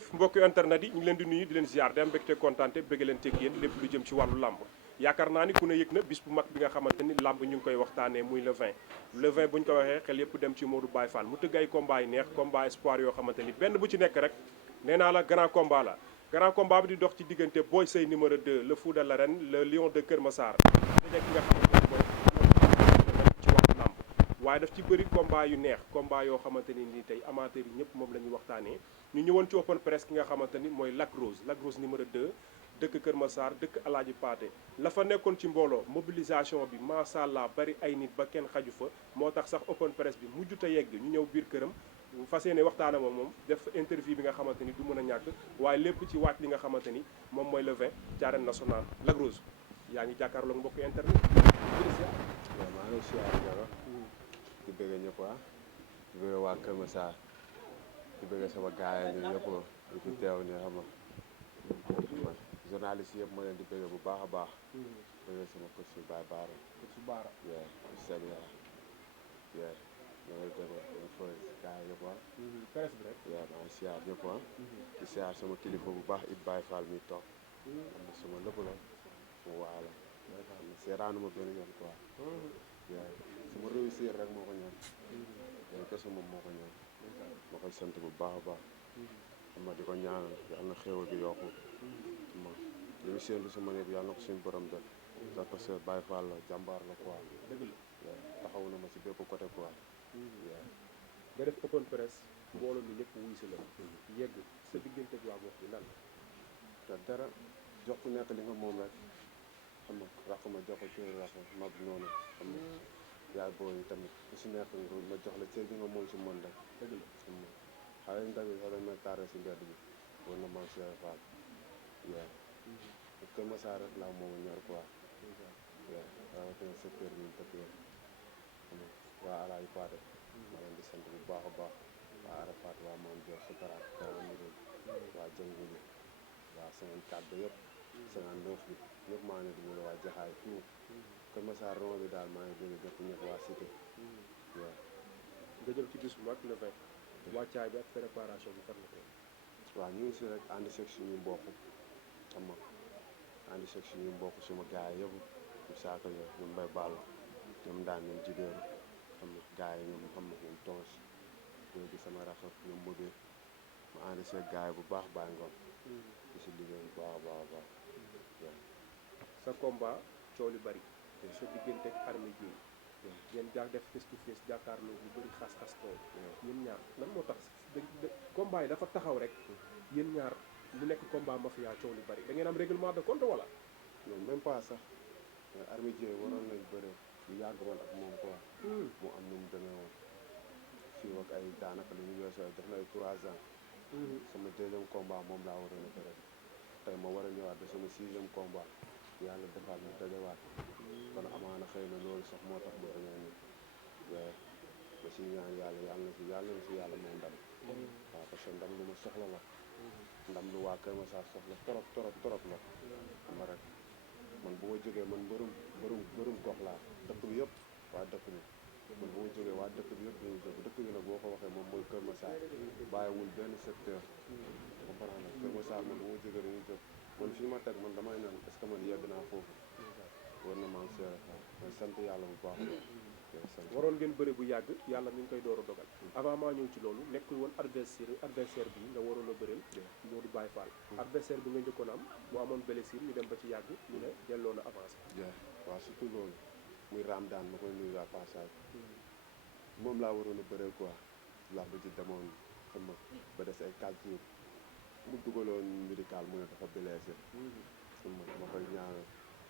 jëf mbokki internet yi ñu ngi leen di nuyu di leen ziar di am mbégte kontaante bëgg leen teg yéen lépp lu jëm ci wàllu làmb yaakaar naa ni ku ne yëg na bis bu mag bi nga xamante ni làmb ñu ngi koy waxtaanee muy le 20 le 20 bu ñu ko waxee xel yëpp dem ci Modou Baye Fall mu tëgg ay combat yu neex combat espoir yoo xamante ni benn bu ci nekk rek nee naa la grand combat la grand combat bi di dox ci diggante Boy Seye numéro 2 le fou de l'arène le lion de Kër Massar daje ki nga xamante ni mooy ci wàllu làmb waaye daf ci bëri combat yu neex combat yoo xamante ni nii tey amateurs yi ñëpp moom la ñuy waxtaanee ñu ñëwoon ci open press ki nga xamante ni mooy Lac Rose numéro 2 dëkk Kër Massar dëkk Alaaji Paate la fa nekkoon ci mbooloo mobilisation bi macha allah bari ay nit ba kenn xaju fa moo tax sax open press bi mujjut a yegg ñu ñëw biir këram fas yéene waxtaan ak moom def interview bi nga xamante ni du mën a ñàkk waaye lépp ci waaj li nga xamante ni moom mooy le 20 ci arène nationale Lac Rose yaa ngi jàkkaarloog mbokk internet. waaw maa ngi siyaar Ndiaga di bëgg ñëpp di bëgg waa Kër Massar di bëgg sama gaay yi ñëpp di fi teew ni xam nga journaliste yëpp ma leen di bëgg bu baax a baax bëgg sama coach su Baye Baara yeah seen yeah ma ngi dégg fo gaay yëpp presse bi rek yeah maa ngi siyaar ñëpp di siyaar sama kilifa bu baax it Baye Fall mi toog am na sama lépp la sama waa la seeraanu ma benn yoon quoi yeah sama réussir rek moo ko ñaan yooyu kese moom moo ko ñaan ma koy sant bu baax a baax xam nga di ko ñaanal yàlla na xéwal gi yokku xam nga li mu séentu si man yëpp yàlla na ko suñu borom def sax parce que Baye Fall la jàmbaar la quoi dëgg la taxaw na ma si bépp côté quoi nga def open press mbooloo mi lépp wuy si la yegg sa diggante ak waa gox bi lan te dara jox ku nekk li nga moom rek xam nga rax ma jox ko cër rax mag noonu xam nga yaay booy tamit ku si nekk ma jox la cër bi nga moom si mën rek dëgg la xam nga xale ndaw yi sax dañ may taare si mbedd bi war na man Cheikh Fall Kër Massar rek laa moom a ñor quoi rawatina secteur bi ñu dëkkee xam nga waa Alaaji Paate ma leen di sant bu baax a baax waa Arafat waa Maam Dior Sotaraat Kawanirou waa Jënguli waa 54 ba yëpp 59 bi ñëpp maa ngi di waa Jaxaay tout Kër Massar ron bi daal maa ngi bëgg ñëpp ñëpp waa Cité nga jëm ci bis bu mag le 20 wàccaay bi ak préparation bi fan la koy waaw ñu ngi si rek ànd seeg suñu mbokk xam nga ànd seeg suñu mbokk suma gaay yëpp ñu saako yo ñoom Mbay Ball ñoom daan ñoom jigéeru xam nga gaay yi ñoom xam nga ñoom tons booy gi sama raxas ñoom mbëggee ma ànd seeg gaay bu baax bàyyi ngoon di si liggéey bu baax a baax a baax sa combat coow li bari sa diggante ak Armé Dieye yéen def face to face jàkkaarloo bu bëri xas-xas tool yéen ñaar lan moo tax combat yi dafa taxaw rek yéen ñaar mu nekk combat mafia coow li bari da ngeen am règlement de compte wala non même pas sax Armé Dieye waroon nañ bëre lu yàgg woon ak moom quoi mu am nu mu demee woon fii ak ay daanaka li ñu weesoo def na ay 3 ans sama deuxième combat moom laa waroon a bëre tey ma war a ñëwaat ba sama 6e combat yàlla defaat ñu dajawaat kon amaana xëy na loolu sax moo tax mu demee nii ba si ñaan yàlla na si yàlla may ndam waaw parce que ndam lu ma soxla la ndam lu waa Kër Massar soxla torop la ma rek man bu ma jógee man mbërum gox laa dëkk bi yëpp waa dëkk bi man bu ma jógee waa dëkk bi yëpp dañuy jóg dëkk bi nag boo ko waxee moom mooy Kër Massar bàyyiwul benn secteur comprendre nag Kër Massar man bu ma jógee dañuy jóg man fii ma teg man damay naan est-ce que man yegg naa foofu war na maam seere Fall man sant yàlla bu baax waroon ngeen bëri bu yàgg yàlla mi ngi koy door a dogal avant maa ñëw ci loolu nekkul woon adversaire bi nga waroon a bëreel moo di Baye Fall adversaire bi nga njëkkoon am mu amoon blessure ñu dem ba ci yàgg ñu ne delloo na avancé waaw surtout loolu muy Ramdaan ma koy nuyu waa passage moom laa waroon a bëreel quoi lamb ji demoon xam nga ba des ay 4 jours mu dugaloon médical mu ne dafa blessé xam nga ma koy ñaanal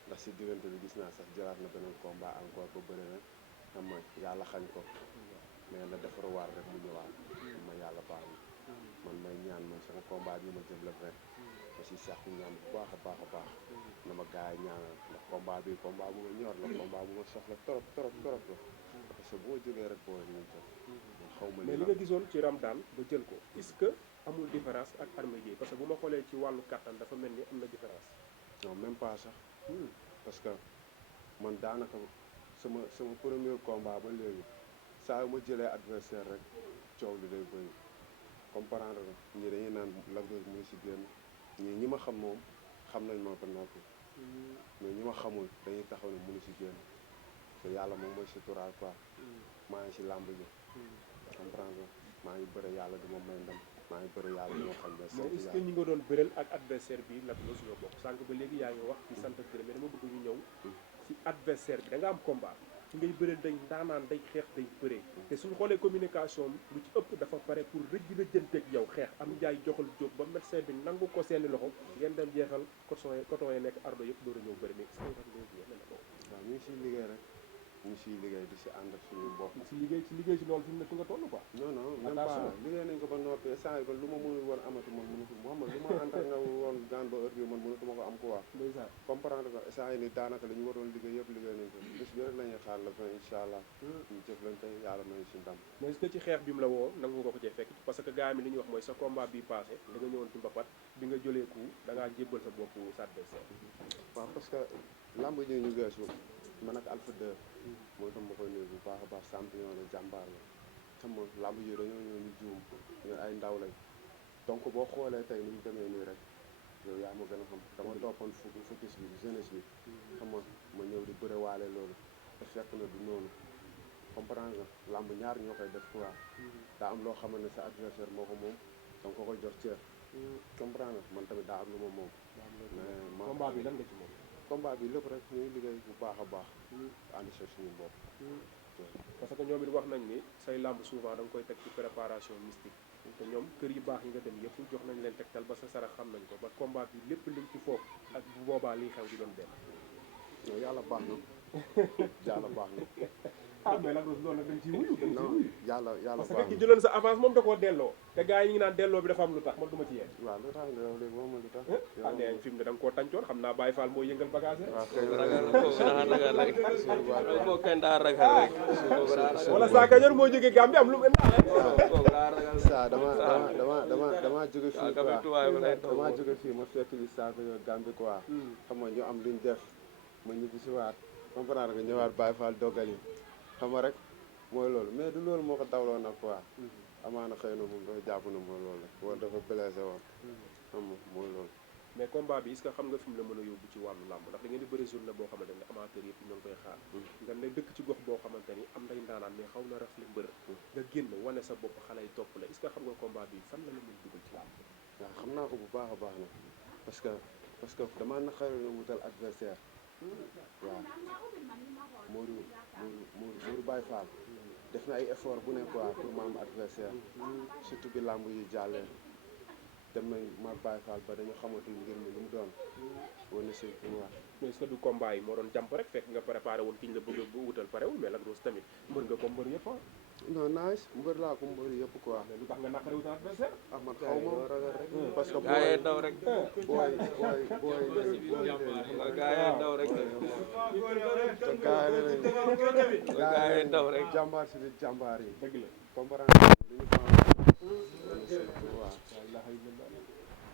ndax si diggante bi gis naa sax jëlaat na beneen combat encore ba bëri na xam nga yàlla xañ ko mais na defar waar rek mu ñëwaat ma yàlla baax na man may ñaan man sama combat bi ma jëm le 20 ma si sax ñaan bu baax a baax na ma gars yi ñaanal ndax combat bi combat bu ma ñor la combat bu ma soxla trop la parce que boo jógee rek boo ñu jot xaw ma mais li nga gisoon ci Ramdaan ba jël ko est-ce que amul différence ak Armé Dieye parce que bu ma xoolee ci wàllu kattan dafa mel ni am na différence non même pas sax parce que man daanaka sama premier combat ba léegi saa yu ma jëlee adversaire rek coow li day bëri comprendre nga ñii dañuy naan Lac Rose mënu si génn ñi ma xam moom xam nañ ma ko noppi mais ñi ma xamul dañuy taxaw ne mënu si génn te yàlla moom mooy suturaal quoi maa ngi si làmb ji comprendre nga maa ngi bëre yàlla du ma may ndam maa ngi bëre yàlla du ma xam ne mais est-ce que ñi nga doon bëreel ak adversaire bi Lac Rose ñoo bokk sànq ba léegi yaa ngi wax ci sant gërëm mais dama bëgg ñu ñëw ci adversaire bi da nga am combat ki ngay bëreel day ndaanaan day xeex day bëree te suñu xoolee communication lu ci ëpp dafa pare pour rëjënteeg yow xeex am njaay joxal jóg ba médecin bi nangu ko seeni loxo ngeen dem jeexal coton yi nekk ardo yëpp door a ñëw bëri mais est-ce que waaw ñu ngi siy liggéey rek ñu ngi siy liggéey di si ànd ak suñu bopp ci liggéey ci loolu fi mu ne fi nga toll quoi non non même pas liggéey nañ ko ba noppi saa yi ba lu ma mënul woon amatu man mënatu xam nga lu ma entraîné woon gaan ba heure bi man mënatuma ko am quoi comprendre que saa yi ni daanaka li ñu waroon liggéey yëpp liggéey nañ ko bis bi rek la ñuy xaar la fin incha allah ñu jëflante yàlla may si ndam mais est-ce que ci xeex bi mu la woo nangu nga ko cee fekk parce que gars mi li ñuy wax mooy sa combat bi passé da nga ñëwoon ci mbapat bi nga jëlee coup da ngaa jébbal sa bopp sa adversaire waaw parce que lamb ji ñu geesu man ak Alpha 2 mooy tam ma koy nuyu bu baax a baax champion la jàmbaar la xam nga lamb ji dañoo ñëw ñu juum ñu ay ndaw lañ donc boo xoolee tey ni ñu demee nii rek yow yaa ma gën a xam dama toppoon focus bi jeunesse bi xam nga ma ñëw di bëre waale loolu te fekk na du noonu comprendre nga lamb ñaar ñoo koy def quoi daa am loo xamante ne sa adversaire moo ko moom donc ko koy jox cër comprendre nga man tamit daa am lu ma moom mais combat bi lan nga ci moom combat bi lépp rek ñu ngi liggéey bu baax a baax ànd si suñu bopp parce que ñoom it wax nañ ni say làmb souvent da nga koy teg ci préparation mystique te ñoom kër yu baax yi nga dem yëpp jox nañ leen tegtal ba sa sarax xam nañ ko ba combat bi lépp liñ ci foofu ak bu boobaa liy xew di doon benn non yàlla baax na yàlla baax na ah mais Lac Rose loolu nag dañ ciy wuyu non yàlla parce baax que ki na jëloon sa avance moom da koo delloo te gars yi ñu ngi naan delloo bi dafa am lu tax man du ma ci yeen waaw lu tax nga yow léegi moom lu tax ah nee fi mu ne da nga koo tàncoon xam naa Baye Fall moo yëngal bagage rek waaw kay wala saa kañor moo jógee Gambie am lu mu saa dama jóge fii quoi dama jóge fii ma fekk li saa ko Gambie quoi xam nga ñu am luñ def ma ñibbi si waat comprendre nga ñëwaat Baye Fall dogali xam nga rek mooy loolu mais du loolu moo ko dawloo nag quoi amaana xëy na moom dafa jàpp na mooy loolu la wala dafa blessé woon xam nga mooy loolu mais combat bi est-ce que xam nga fi mu la mën a yóbbu ci wàllu làmb ndax da ngeen di bëri journée boo xamante ne amateur yëpp ñoo ngi koy xaar nga ne dëkk ci gox boo xamante ni am nday ndaanaan mais xaw na rafle mbër nga génn wane sa bopp xale yi topp la est-ce que xam nga combat bi fan la la mën dugal ci làmb waaw xam naa ko bu baax a baax na parce que damaa naqare na wutal adversaire waaw Modou Baye Fall def na ay effort bu ne quoi pour ma am adversaire surtout bi làmb yi jàllee dem nañ ma Baye Fall ba dañu xamatul ngir mi lu mu doon wane si pouvoir mais est-ce que du combat yi moo doon jàmp rek fekk nga préparé woon kiñ la bëgg bu wutal parewul mais Lac Rose tamit mbër nga ko mbër yëpp ah non nice mbër laa ko mbër yëpp quoi mais lu tax nga naqare wutal adversaire ah man xaw ma parce que gaay daw rek booy gaay daw rek gaay daw rek jàmbaar si di jàmbaar yi dëgg la comprendre li ñu waaw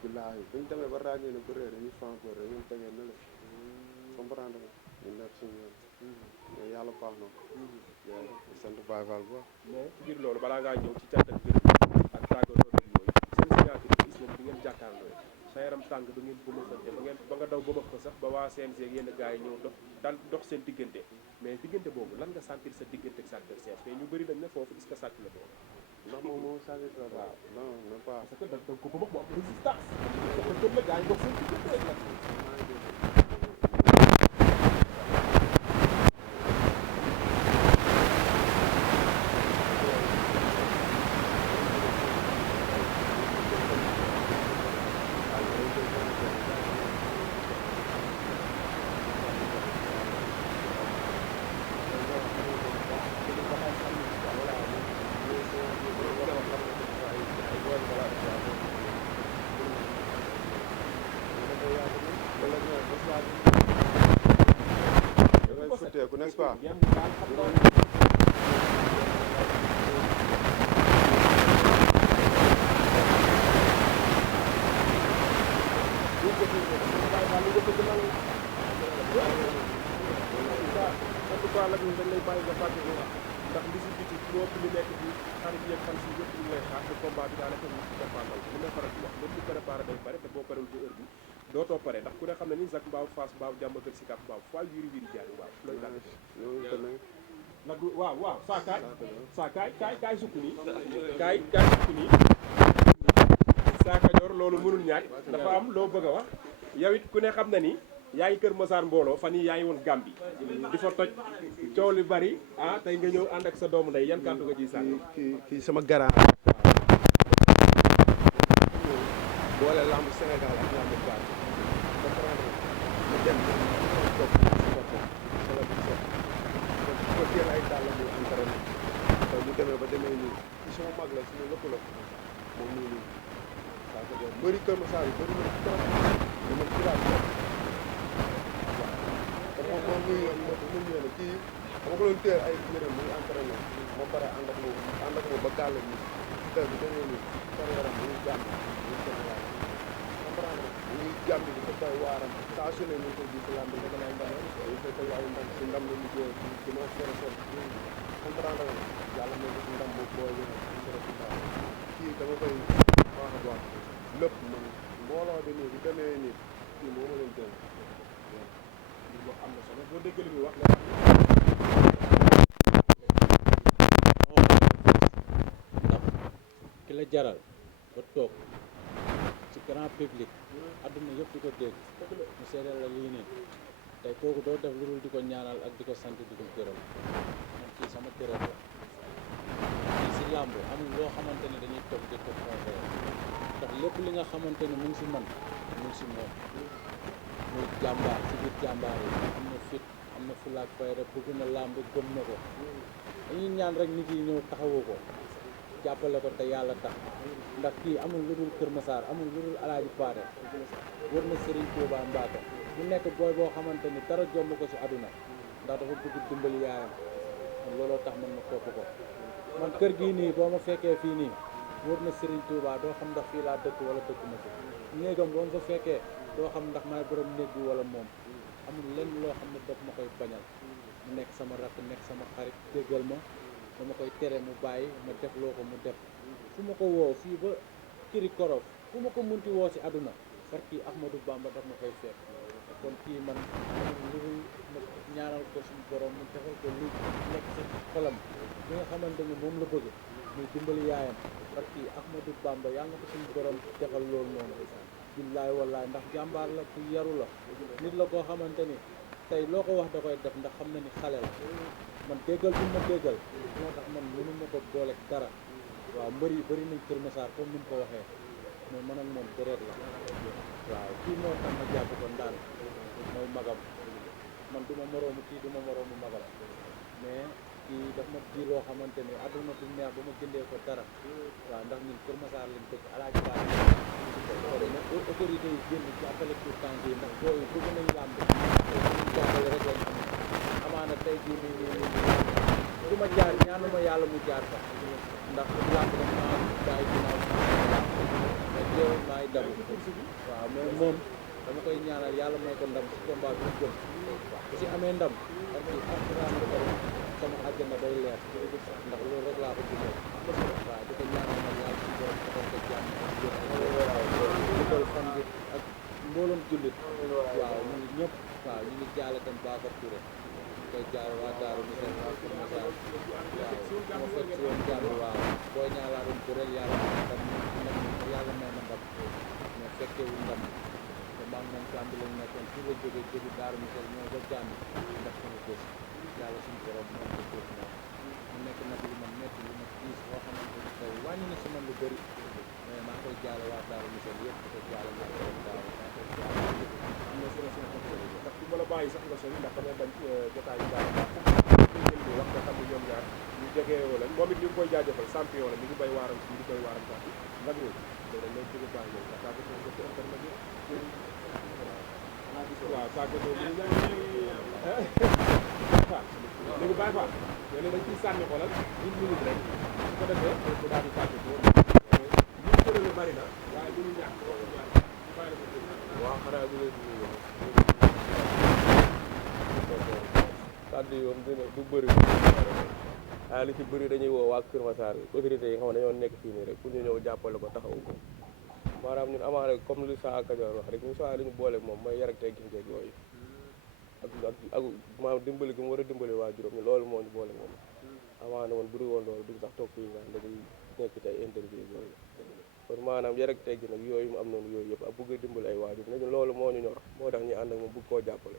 billaahi bu ñu demee ba ràññee ne bëree dañuy fankoor dañuy tegee na la comprendre nga ñu nekk suñu yoon mais yàlla baax na sant Baye Fall bu baax mais ci biir loolu balaa ngaa ñëw ci cant ak gërëm ak tàggatoo ak yooyu seen signature bi gis nañ bi ngeen jàkkaarloo sa yaram tàng ba ngeen bëmëxante ba nga daw bëmëx ko sax ba waa CNG ak yenn gars yi ñëw dox seen diggante mais diggante boobu lan nga sentir sa diggante ak sa adversaire mais ñu bëri dañ ne foofu est-ce que sàcc la boobu ndax moom moo sànni la waaw non même pas parce que da ko bëmëx bu am résistance dafa tëm la gars yi dox seen diggante rek la futteeku n'est-ce pas ndax li si biti lépp li nekk bi xarit yeeg fan si yëpp ñu ngi lay xaar te combat bi daanaka ñu ci dépendal li may faral di wax lépp lu préparé day pare te boo parewul ci heure bi dootoo pare ndax ku ne xam ne ni Zac Mbao Fass Mbao Diamaguène Sicap Mbao fois wiiri wiiri jaari waaw looy daal nag waaw saa kaay sukk nii kaay sukk nii saa Kajoor loolu mënul ñàkk dafa am loo bëgg a wax yow it ku ne xam na ni yaa ngi Kër Massar mbooloo fan yi yaa ngi woon Gambie di fa toj coow li bari tey nga ñëw ànd ak sa doomu ndey yan kàddu nga ciy sànni. kii sama garant boole lamb Sénégal ak lamb Gambie comprendre mu dem topp solo bi set ko teel ay dàll muy entraîné te mu demee ba demee nii ci sama mag la suñu lëkkaloo moom nii nii saa ko jox bëri Kër Massar yi bëri na trop ñu mën ci laaj moom muy ñëw na kii dama ko doon teel ay yërëm muy entraîné ma pare ànd ak moom ba gàll bi te bu demee nii carrière am muy jàmm muy Sénégal comprendre muy jàmm di ko tay waaram saa su ne ñu ko gis lamb bi dafa lay ndam ñu fekk ay ndam si ndam la ñu jóge ci ma sere sere comprendre yàlla may ko si ndam boobu boo yëngu sere si ndam kii dama koy wax a wax lépp man mbooloo bi nii bu demee nii kii moo ma leen jël wax am na solo boo déggee li muy wax ndax ki la jaral ba toog ci grand public adduna yëpp di ko dégg mu seedeel la lii nii tey kooku doo def lu dul di ko ñaanal ak di ko sant di ko gërëm man kii sama tërët la kii si làmb amul loo xamante ne dañuy toog di ko conseillé ndax lépp li nga xamante ne mu ngi si man mu ngi si moom muy jàmbaar ci biir jàmbaar yi am na fit am na fulaak fayda bëgg na làmb gëm na ko dañuy ñaan rek nit yi ñëw taxawu ko jàppale ko te yàlla tax ndax kii amul lu dul Kër Massar amul lu dul Alaaji Paate wër na Serigne Touba Mbacke mu nekk booy boo xamante ni dara jomb ko si àdduna ndax dafa bëgg dimbali yaayam man looloo tax man ma topp ko man kër gii nii boo ma fekkee fii nii wër na Serigne Touba doo xam ndax fii laa dëkk wala dëkk ma fi néegam boo ma fa fekkee doo xam ndax maay borom néeg bi wala moom amul lenn loo xam ne daf ma koy bañal mu nekk sama rakk nekk sama xarit déggal ma dama koy tere mu bàyyi ma def loo ko mu def fu ma ko woo fii ba kiri korof fu ma ko munti woo si àdduna par kii Ahmadou Bamba daf ma koy fekk kon kii man lu dul ma ñaanal ko suñu borom mu defal ko lu nekk si xolam li nga xamante ni moom la bëgg muy dimbali yaayam par kii Ahmadou Bamba yaa nga ko suñu borom defal loolu noonu billaay wallaay ndax jàmbaar la ku yaru la nit la koo xamante ni tey loo ko wax da koy def ndax xam na ni xale la man déggal bi ma déggal moo tax man mënu ma ko boole dara waaw mbër yi bëri nañ Kër Massar comme ni mu ko waxee mais man ak moom deret la waaw kii moo tax ma jàpp ko ndaan mooy magam man du ma moroomu kii du ma moroomu magam mais kii daf ma di loo xamante ni àdduna du neex ba ma jëndee ko dara waaw ndax ñun Kër Massar lañ dëkk Alaaji Ba nag autorité yi génn jàppale pour tànk yi ndax booy bëgg nañ làmb ñu jàppale rek lañ am amaana tey jii nii du ma jaar ñaanuma yàlla mu jaar sax ndax làmb dañ maa bàyyi ginnaaw mais teewul maay dabu waaw mais moom dama koy ñaanal yàlla may ko ndam si combat bi jëm bu si amee ndam ak ci alxuraan karim sama àjjana day leer ndax loolu rek laa ko dundal waaw di ko ñaanal nag yàlla si borom defal ko jàmm dugal fan bi ak mbooloom jullit waaw ñu ngi ñëpp waaw ñu ngi jaale tam Bakar Touré koy jaar waa Daaru Misel waa Kër Massar waaw ma fekk si woon jàmm waaw boo ñaalaa doon ko rek yàlla ndam yàlla may na ndam mais fekkeewul ndam te maa ngi moom jàmm lañ nekkoon fii la jóge Daaru Misel ñoo ba jàmm ndax sama bés yàlla suñu borom moom ko bés moom mu nekk nag lu ma metti lu ma tiis loo xamante ni tey wàññi na si man lu bëri mais maa koy jaale waa Daaru Misel yëpp di ko jaale maa borom Daaru maa koy jaale am na solo solo ndax du ma la bàyyi sax nga sori ndax damay bañ jotaay yu baax ndax fu wax nga xam ne ñoom ñaar ñu jege wala moom it ñu ngi koy jaajëfal champion la mi ngi bay waaram fii di bay waaram sax nag loolu dañ lay bëgg a bàyyi yow ndax tàggatoo nga ci internet bi waaw tàggatoo bi léegi bàyyi fa yéen dañ ciy sànni xolal 10 minutes rek su ko defee bu daal di tàggatoo ñu tërale bari na waaye du ñu ñàkk waaw xanaa bi leen nuyu kàddu yoon du bëri waaye lu ci bëri dañuy woo waa Kër Massar autorités yi nga xam ne dañoo nekk fii nii rek pour ñu ñëw jàppale ko taxawu ko maanaam ñun amaana comme li Sa Kajoor wax rek ñu saa dañu boole moom mooy yar ak teggin jeeg yooyu ak maanaam dimbali gi mu war a dimbali waa juróom ñu loolu moo ñu boole moom amaana woon bu dul woon loolu duñ sax toog fii nga dañuy nekk ci ay interview yooyu kon maanaam yar ak teggin nag yooyu mu am noonu yooyu yëpp ak bëgg a dimbali ay waajur nañu loolu moo ñu ñor moo tax ñu ànd ak moom bëgg koo jàppale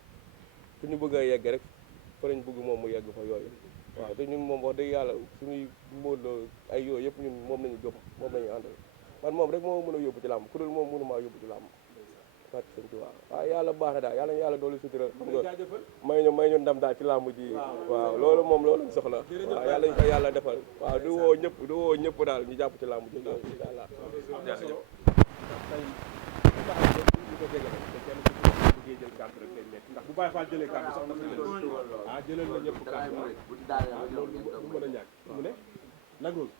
fu ñu bëgg a yegg rek fa lañ bëgg moom mu yegg fa yooyu waaw te ñun moom wax dëgg yàlla suñuy mbóoloo ay yooyu yëpp ñun moom lañu gëm moom lañu àndal man moom rek moo mën a yóbbu ci làmb ku dul moom mënumaa yóbbu ci làmb parce que sëñ Tuubaa waaw yàlla baax na daal yàlla ñu yàlla doolu sutura xam nga may ñu ndam daal ci làmb ji waaw loolu moom loolu lañ soxla waaw yàlla ñu ko yàlla defal waaw du woo ñëpp daal ñu jàpp ci làmb ji loolu incha allah jaajëf jël kàddu rek day métti ndax bu Baye Fall jëlee kàddu sax dafa leen jëlal na ñëpp kàddu loolu du mën a ñàkk mu ne Lac Rose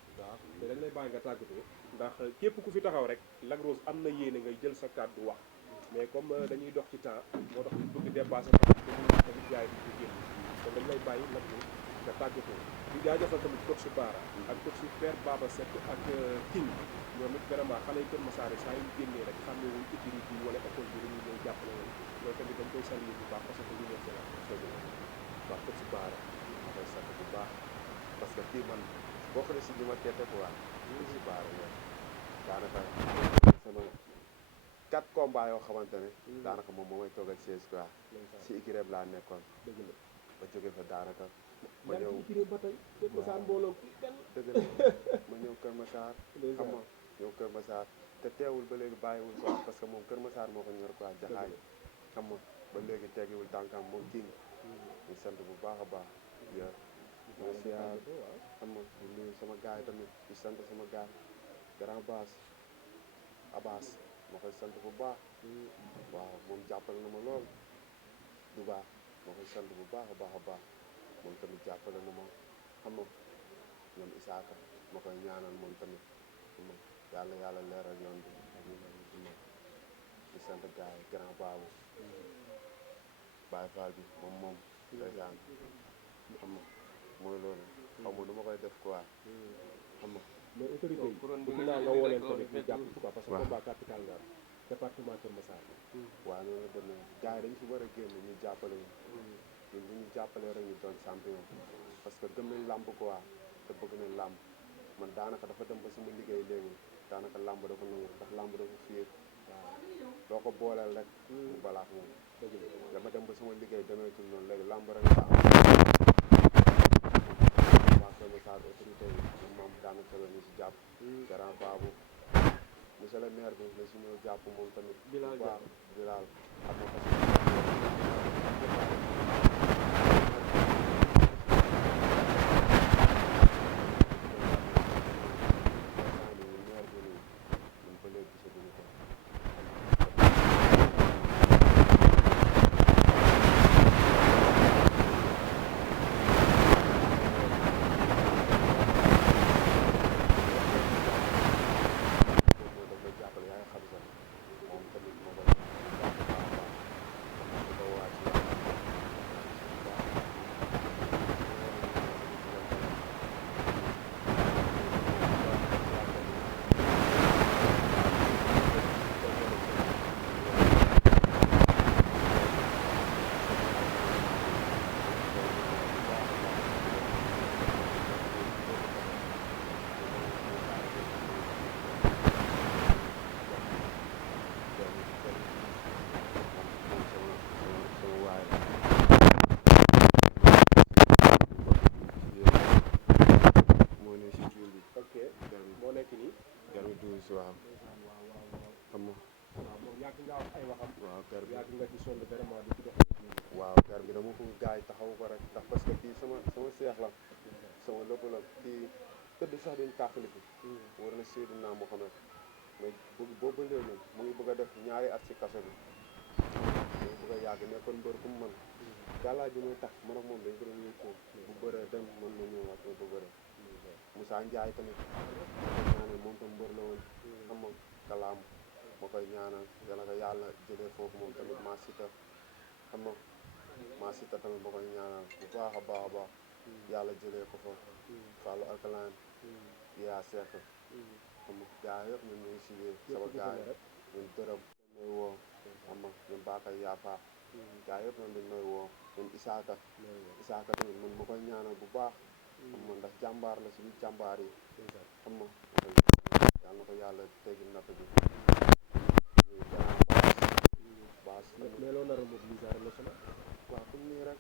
te dañ lay bàyyi nga tàggatoo ndax képp ku fi taxaw rek Lac Rose am na yéene ngay jël sa kàddu wax mais comme dañuy dox ci temps moo tax ñu bëgg dépasser temps tamit gars yi di génn kon dañ lay bàyyi Lac Rose nga tàggatoo di jaajëfal tamit coach su Baara ak coach su Père Baba Seck ak King ñoom it vraiment xale yi Kër Massar saa yu génnee rek xam ne wuñ écurie bi wala école bi dañuy ñëw jàppale woon loolu tamit dañ koy saluer bu baax parce que ñu ñëw seen wax ko ci baara ma koy sant bu baax parce que kii man bokk na si li ma teete quoi ci baara ñoom daanaka sama 4 combats yoo xamante ne daanaka moom moo may toogal siège quoi si écurie laa nekkoon ba jóge fa daanaka ma ñëw ba tey Kër Massar mbooloo dëgg la ma ñëw Kër Massar xam nga ñëw Kër Massar te teewul ba léegi bàyyiwul quoi parce que moom Kër Massar moo ko ñor quoi jaxaay xam nga ba léegi teggiwul tànkam moom King ñu sant bu baax a baax ya siyaar xam nga di nuyu sama gaay tamit di sant sama gaay grand baas Abbas ma koy sant bu baax waaw moom jàppale na ma lool du baax ma koy sant bu baax a baax a baax moom tamit jàppale na ma xam nga ñoom Isaaka ma koy ñaanal moom tamit xam nga yàlla leeral yoon bi di sant gaay grand baabu Baye Fall bi moom ndeysaan xam nga mooy loolu xaw ma nu ma koy def quoi xam nga mais autorité yi bëgg naa nga woo leen tamit ñu jàpp ci quoi parce que combat capital nga département Kër Massar waaw noonu la demee gars yi dañ si war a génn ñu jàppale ñun bu ñu jàppalee rek ñu doon champion parce que gëm nañ làmb quoi te bëgg nañ làmb man daanaka dafa dem ba sama liggéey léegi daanaka làmb dafa nangu ndax làmb dafa fiir waaw doo ko booleel rek mu balaax moom dama dem ba sama liggéey demeetul noonu léegi làmb rek la am waa Kër Massar autorité yi ñoom moom daanaka ñu si jàpp grand babu monsieur le maire bi na si ñëw jàpp moom tamit bu baax Bilal xam na parce waaw xam nga moom yàgg nga wax ay waxam waaw kër bi yàgg nga ci sonn vraiment di ci dox waaw kër bi dama bëgg gars yi taxaw ko rek ndax parce que kii sama seex la sama lépp la kii tëdd sax duñ tàqaliku war na Seydina Mohamed mais boobu ba léegi mu ngi bëgg a def ñaari at ci kaso bi mu ngi bëgg a yàgg nekkoon mbër ku mu man gàllaa ji muy tax man ak moom dañ ko doon yëkkoo bu bëree dem mën na ñëwaat ba bëree Moussa Ndiaye tamit ñaanal moom tam mbër la woon xam nga kalaam ma koy ñaanal yàlla nga yàlla jëlee foofu moom tamit maa sita xam nga maa sita tamit ma koy ñaanal bu baax a baax a baax yàlla jëlee ko foofu Fallou Alkalaan yaa seq xam nga gaa yëpp ñun ñu ngi si biir sama gaa yi ñun dërëm ñooy woo xam nga ñun baakay yaafaa gaa yëpp ñun dañ may woo ñun Isaaka tamit man ma koy ñaanal bu baax xam nga ndax jàmbaar la suñu jàmbaar yi xam nga yàlla na ko yàlla teggi natt bi ñuy grand baas mais loo nar a mobiliser arène nationale waaw comme nii rek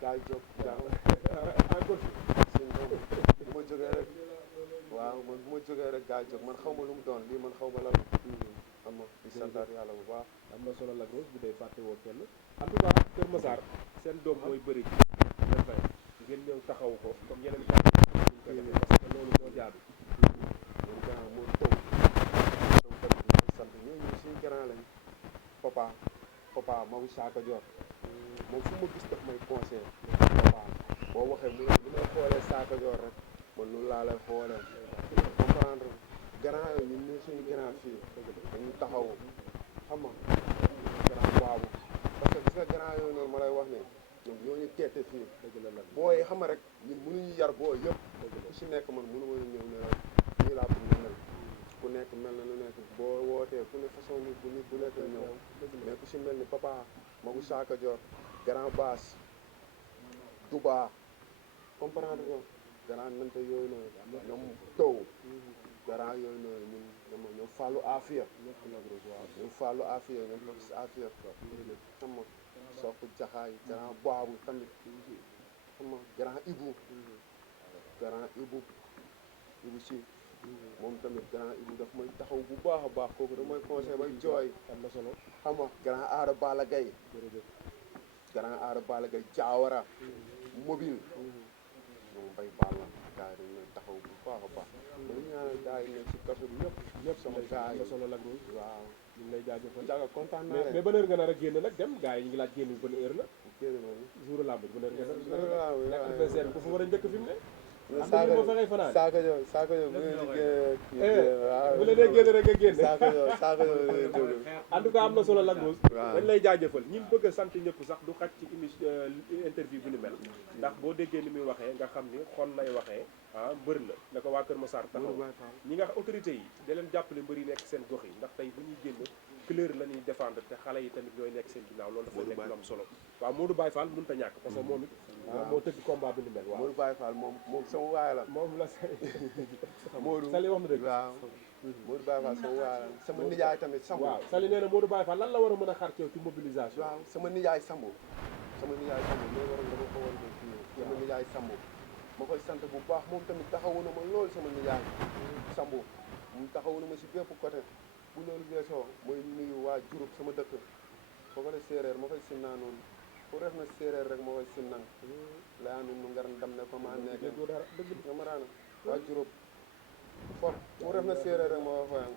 gaay jóg encore suñ bu ma jógee rek waaw man bu ma jógee rek gaay jóg man xaw ma lu mu doon lii man xaw ma la xam nga di santaat yàlla bu baax am na solo Lac Rose bu dee fàtte woo kenn en tout cas Kër Massar seen doom mooy bëri ji le 20 ngeen ñëw taxaw ko comme yeneen kàddu ñu ko defee parce que loolu moo jaadu ñun grand moo taw donc tamit di sant ñooñu suñu grand lañ papa magu saaka jor moom fu ma gis daf may conseil papa boo waxee mu ne bu may xoolee saaka jor rek man loolu laa lay xoolee comprendre grand yooyu ñun ñooy suñu grand fii dañu taxaw xam nga grand baabu parce que gis nga grand yooyu noonu ma lay wax ne ñoom ñoo ñu teete fii booy xam nga rek ñun mënuñu yar booy yëpp ku si nekk man mënu ma ñëw ne la nii laa bëgg mel ku nekk mel na lu nekk boo wootee ku ne façon nit bu nekk ñëw mais ku si mel ni papa magu saaka jor grand baas duba comprendre nga grand nante yooyu noonu ñoom taw grand yooyu noonu ñoom fàllu afia ñoom fàllu afia ñoom fafis afia xam nga sopp jaxaay grand baabu tamit xam nga grand ibu si moom tamit grand ibu daf may taxaw bu baax a baax kooku daf may conseil bay jooy am na solo xam nga grand aara Balla Gaye grand aara Balla Gaye jaawara mobile moom bay Balla gars yi dañ may taxaw bu baax a baax dañu ñaanal gars yi nekk si kaso bi ñëpp sama gars yi am na solo Lac Rose waaw ñu ngi lay jaajëfal jaga kontaan naa mais ban heure nga nar a génn nag dem gars yi ñu ngi laaj génn bi ban heure la génn nañu jour lamb bi ban heure nga nar a adversaire ku fa war a njëkk fi mu ne saaka moo fexee fanaan saaka jo bu ngeen di génn bu la dee génn rek nga génn saaka jo en tout cas am na solo Lac Rose waaw dañ lay jaajëfal ñi bëgg a sant ñëpp sax du xaj ci émission interview bu ni mel ndax boo déggee ni muy waxee nga xam ni xol lay waxee mbër la da ko waa Kër Massar taxaw ñi nga autorité yi da leen jàppale mbër yi nekk seen gox yi ndax tey bu ñuy génn couleur la ñuy défendre te xale yi tamit ñooy nekk seen ginnaaw loolu dafa nekk lu am solo waaw Modou Baye Fall mënut a ñàkk parce que moom it moo tëgg combat bi ni mel waaw Modou Baye Fall moom sama waay la moom la Modou Sali wax na dëgg waaw Modou Baye Fall sama waay la sama nijaay tamit Samb waaw Sali nee na Modou Baye Fall lan la war a mën a xaar ci yow ci mobilisation waaw sama nijaay Samb loolu waroon dama ko war a kii sama nijaay Samb ma koy sant bu baax moom tamit taxawu na ma loolu sama nijaay Samb moom taxawu na ma si bépp côté bu loolu weesoo mooy nuyu waa Diouroup sama dëkk foo ko la séeréer ma koy sinnaa noonu pour ref na séeréer rek ma koy sinnan laya nun nu ngar ndam ne ko ma neeke nga maraana waa Diouroup for pour ref na séeréer rek ma koy foyang